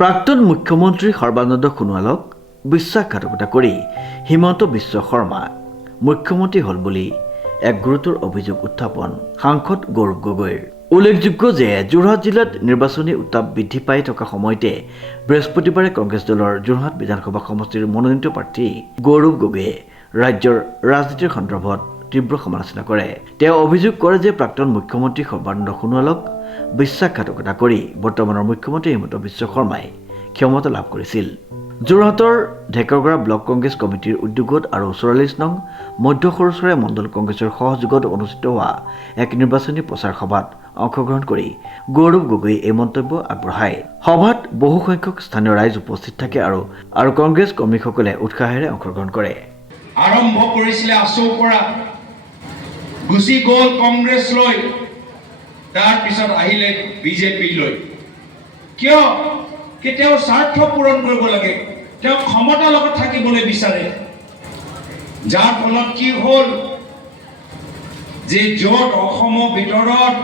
প্ৰাক্তন মুখ্যমন্ত্ৰী সৰ্বানন্দ সোণোৱালক বিশ্বাসঘাতকতা কৰি হিমন্ত বিশ্ব শৰ্মা মুখ্যমন্ত্ৰী হ'ল বুলি এক গুৰুতৰ অভিযোগ উত্থাপন সাংসদ গৌৰৱ গগৈৰ। উল্লেখযোগ্য যে যোৰহাট জিলাত নিৰ্বাচনী উত্তাপ বৃদ্ধি পাই থকা সময়তে বৃহস্পতিবাৰে কংগ্ৰেছ দলৰ যোৰহাট বিধানসভা সমষ্টিৰ মনোনীত প্ৰাৰ্থী গৌৰৱ গগৈয়ে ৰাজ্যৰ ৰাজনীতিৰ সন্দৰ্ভত তীব্ৰ সমালোচনা কৰে। তেওঁ অভিযোগ কৰে যে প্ৰাক্তন মুখ্যমন্ত্ৰী সৰ্বানন্দ সোণোৱালক বিশ্বাসঘাতকতা কৰি বৰ্তমানৰ মুখ্যমন্ত্ৰী হিমন্ত বিশ্ব শৰ্মাই ক্ষমতা লাভ কৰিছিল। যোৰহাটৰ ঢেকৰগড়া ব্লক কংগ্ৰেছ কমিটিৰ উদ্যোগত আৰু ৪৪ নং মধ্য সৰুচৰাই মণ্ডল কংগ্ৰেছৰ সহযোগত অনুষ্ঠিত হোৱা এক নিৰ্বাচনী প্ৰচাৰ সভাত অংশগ্ৰহণ কৰি গৌৰৱ গগৈয়ে এই মন্তব্য আগবঢ়ায়। সভাত বহু সংখ্যক স্থানীয় ৰাইজ উপস্থিত থাকে আৰু কংগ্ৰেছ কৰ্মীসকলে উৎসাহেৰে অংশগ্ৰহণ কৰে। আৰম্ভ কৰিছিলে আছৌৰ পৰা, গুচি গ'ল কংগ্ৰেছ লৈ, তাৰ পিছত আহিলে বিজেপি লৈ। কিয়? তেওঁ স্বাৰ্থ পূৰণ কৰিব লাগে, তেওঁ ক্ষমতাৰ লগত থাকিবলৈ বিচাৰে। যাৰ ফলত কি হ'ল যে য'ত অসমৰ ভিতৰত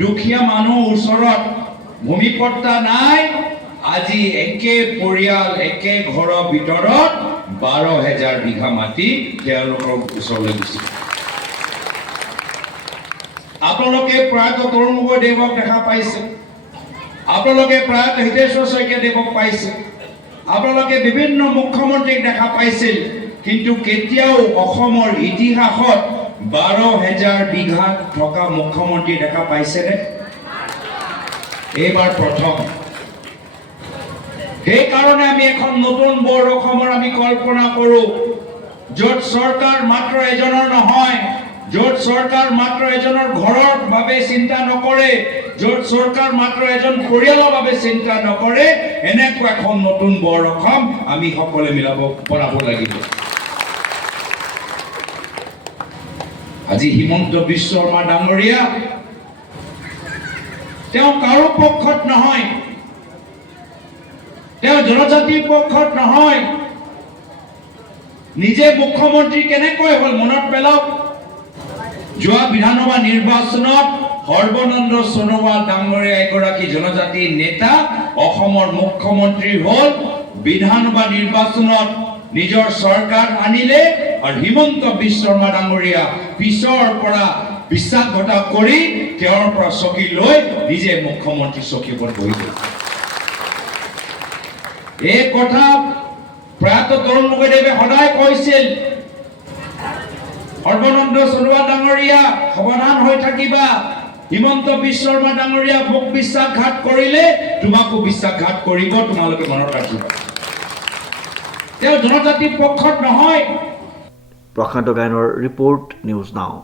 দুখীয়া মানুহৰ ওচৰত ভূমিপট্টা নাই, আজি একে পৰিয়াল একে ঘৰৰ ভিতৰত ১২,০০০ বিঘা মাটি তেওঁলোকৰ ওচৰলৈ গৈছে। আপোনালোকে প্ৰয়াত তৰুণ গগৈদেৱক দেখা পাইছে, আপোনালোকে প্ৰয়াত হিতেশ্বৰ শইকীয়াদেৱক পাইছে, আপোনালোকে বিভিন্ন মুখ্যমন্ত্ৰীক দেখা পাইছিল, কিন্তু কেতিয়াও অসমৰ ইতিহাসত ১২,০০০ বিঘা থকা মুখ্যমন্ত্ৰী দেখা পাইছেনে? এইবাৰ প্ৰথম। সেইকাৰণে আমি এখন নতুন বৰ অসমৰ আমি কল্পনা কৰোঁ, য'ত চৰকাৰ মাত্ৰ এজনৰ নহয়, য'ত চৰকাৰ মাত্ৰ এজনৰ ঘৰৰ বাবে চিন্তা নকৰে, য'ত চৰকাৰ মাত্ৰ এজন পৰিয়ালৰ বাবে চিন্তা নকৰে, এনেকুৱা এখন নতুন বৰ অসম আমি সকলোৱে বনাব লাগিব। আজি হিমন্ত বিশ্ব শৰ্মা ডাঙৰীয়া তেওঁ কাৰো পক্ষত নহয়, তেওঁ জনজাতিৰ পক্ষত নহয়। নিজে মুখ্যমন্ত্ৰী কেনেকৈ হ'ল মনত পেলাওক। যোৱা বিধানসভা নিৰ্বাচনত সৰ্বানন্দ সোণোৱাল ডাঙৰীয়া এগৰাকী জনজাতিৰ নেতা অসমৰ মুখ্যমন্ত্ৰী হ'ল। বিধানসভা নিৰ্বাচনত নিজৰ চৰকাৰ আনিলে আৰু হিমন্ত বিশ্ব শৰ্মা ডাঙৰীয়া পিছৰ পৰা বিশ্বাসঘাতক কৰি তেওঁৰ পৰা চকী লৈ নিজে মুখ্যমন্ত্ৰী চকীৰ ওপৰত বহিলে। এই কথা প্ৰয়াত তৰুণ গগৈদেৱে সদায় কৈছিল, সৰ্বানন্দ সোণোৱাল ডাঙৰীয়া সাৱধান হৈ থাকিবা, হিমন্ত বিশ্ব শৰ্মা ডাঙৰীয়া মোক বিশ্বাসঘাত কৰিলে তোমাকো বিশ্বাসঘাত কৰিব, তোমালোকে মনত ৰাখিবা। তেওঁ জনজাতিৰ পক্ষত নহয়। প্ৰশান্ত গায়নৰ ৰিপৰ্ট, নিউজ নাও।